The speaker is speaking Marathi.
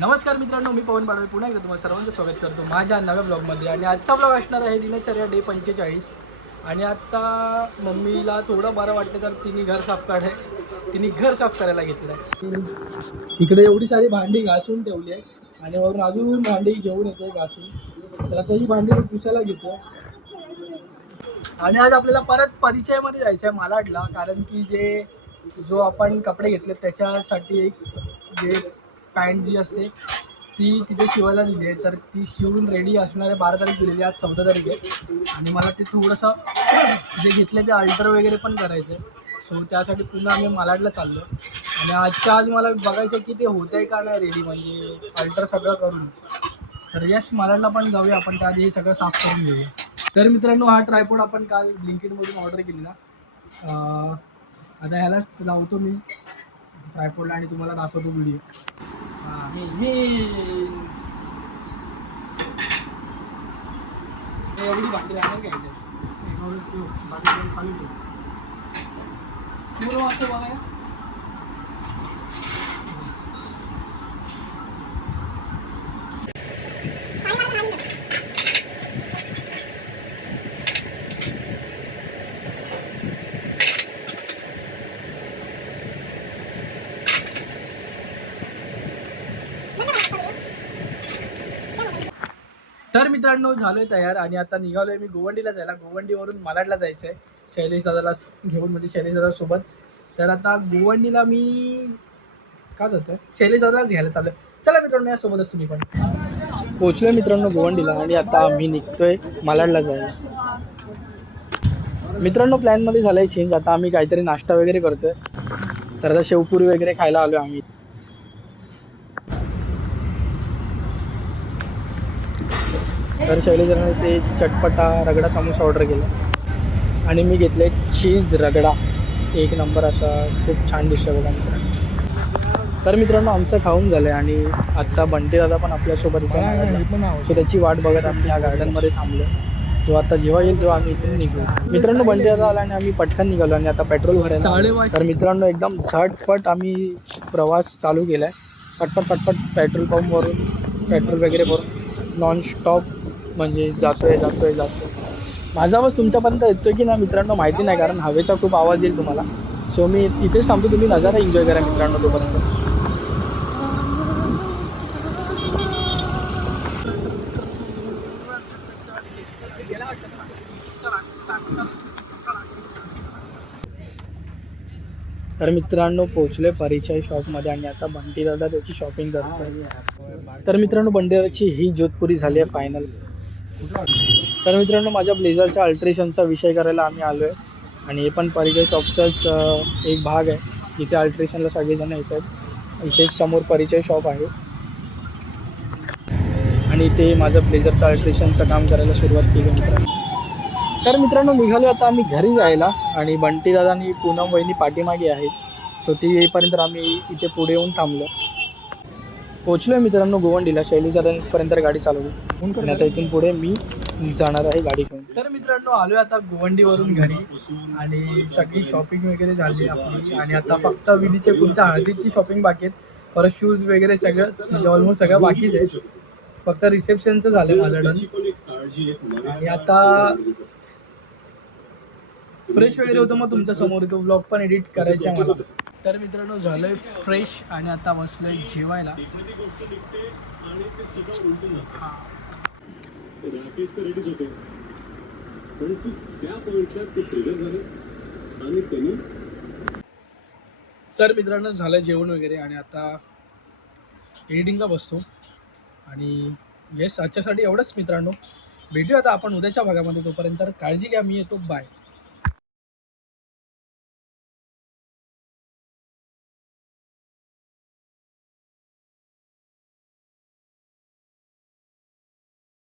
नमस्कार मित्रांनो, मी पवन पाडवे पुन्हा एकदा तुम्हाला सर्वांचं स्वागत करतो माझ्या नव्या ब्लॉगमध्ये. आणि आजचा ब्लॉग असणार आहे दिनचर्या डे 45. आणि आता मम्मीला थोडं बरं वाटतं तर तिने घर साफ करायला घेतलं आहे. इकडे एवढी सारी भांडी घासून ठेवली आहे आणि वरून अजून भांडी घेऊन येते घासून, तर आता ही भांडी पुसायला घेतो. आणि आज आपल्याला परत परिचयामध्ये जायचं आहे मालाडला, कारण की जो आपण कपडे घेतले त्याच्यासाठी एक जे पॅन्ट जी असते ती तिथे शिवायला दिली आहे, तर ती शिवून रेडी असणारे 12 तारीख दिलेली, आज 14 तारीख आहे. आणि मला ते थोडंसं जे घेतलं ते अल्टर वगैरे पण करायचं आहे. सो त्यासाठी पुन्हा आम्ही मालाडला चाललो. आणि आज मला बघायचं की ते होत आहे का नाही रेडी, म्हणजे अल्टर सगळं करून. तर यस, मालाडला पण जाऊया आपण, त्याआधी हे सगळं साफ करून घेऊया. तर मित्रांनो, हा ट्रायपॉड आपण काल ब्लिंकिटमधून ऑर्डर केलेला. आता ह्यालाच लावतो मी ट्रायपॉडला आणि तुम्हाला दाखवतो व्हिडिओ. एवढी भाकरी आहे घ्यायचं पूर्ण वाजतो बघा. तर मित्रांनो, झालोय तयार आणि आता निघालोय मी गोवंडीला जायला. गोवंडीवरून मालाडला जायचं आहे शैलेश दादाला घेऊन, म्हणजे शैलेश दादा सोबत. तर आता गोवंडीला मी का जातोय, शैलेश दादालाच घ्यायला चालू. चला मित्रांनो, यासोबतच तुम्ही पण. पोचलोय मित्रांनो गोवंडीला आणि आता मी निघतोय मालाडला जायला. मित्रांनो, प्लॅनमध्ये झालंय चेंज. आता आम्ही काहीतरी नाश्ता वगैरे करतोय. तर आता शेवपुरी वगैरे खायला आलोय आम्ही. तर शैलेशने ते चटपटा रगडा समोसा ऑर्डर केला आणि मी घेतले चीज रगडा. एक नंबर असा खूप छान डिश आहे बघा मित्रांनो. तर मित्रांनो, आमचं खाऊन झालं आहे आणि आजचा बंटी दादा पण आपल्यासोबत इथं, सो त्याची वाट बघत आम्ही या गार्डनमध्ये थांबलो. तो आता जेव्हा येईल तेव्हा आम्ही इथून निघू. मित्रांनो, बंटी दादा आला आणि आम्ही पटकन निघालो आणि आता पेट्रोल भरायला. तर मित्रांनो, एकदम झटपट आम्ही प्रवास चालू केला आहे. पटपट पेट्रोल पंपवरून पेट्रोल वगैरे भरून नॉनस्टॉप म्हणजे जातोय. माझा आवाज तुमच्यापर्यंत येतोय की नाही मित्रांनो माहिती नाही, कारण हवेचा खूप आवाज येईल तुम्हाला. सो मी इथेच थांबतो, तुम्ही नजारा एन्जॉय करा मित्रांनो तोपर्यंत. तर मित्रांनो, पोहोचले परिचय शॉपमध्ये आणि आता बंटी दादा त्याची शॉपिंग करतो. तर मित्रांनो, बंटी दादाची ही जोधपुरी झाली आहे फायनल. तर मित्रांनो, माझ्या ब्लेझरच्या अल्ट्रेशनचा विषय करायला आम्ही आलो आहे. आणि हे पण परिचय शॉपचाच एक भाग आहे. इथे अल्ट्रेशनला सगळेजण येतात. इथेच समोर परिचय शॉप आहे आणि इथे माझं ब्लेझरचं अल्ट्रेशनचं काम करायला सुरुवात केली मित्रांनो. तर मित्रांनो, निघालो आता आम्ही घरी जायला आणि बंटी दादा आणि पूनम वहिनी पाठीमागे आहेत. सो ती येईपर्यंत आम्ही इथे पुढे येऊन थांबलो. पोहोचलोय मित्रांनो गोवंडीला. शैलेश दादांपर्यंत गाडी चालवली आणि आता इथून पुढे मी जाणार आहे गाडी घेऊन. तर मित्रांनो, आलोय आता गोवंडीवरून घरी आणि सगळी शॉपिंग वगैरे झाली आपली. आणि आता फक्त विधीचे कोणत्या हळदीची शॉपिंग बाकी आहेत. परत शूज वगैरे सगळं म्हणजे ऑलमोस्ट सगळं बाकीच आहे. फक्त रिसेप्शनचं झालं माझं डन. आणि आता फ्रेश वगैरे होतं, मग तुमच्या समोर तो ब्लॉग पण एडिट करायचा आहे मला. तर मित्रांनो, झालोय फ्रेश आणि आता बसलोय जेवायला. तर मित्रांनो, झालं जेवण वगैरे आणि आता एडिटिंगला बसतो. आणि येस, आजच्यासाठी एवढंच मित्रांनो. भेटूया आता आपण उद्याच्या भागामध्ये. तोपर्यंत काळजी घ्या. मी येतो. बाय.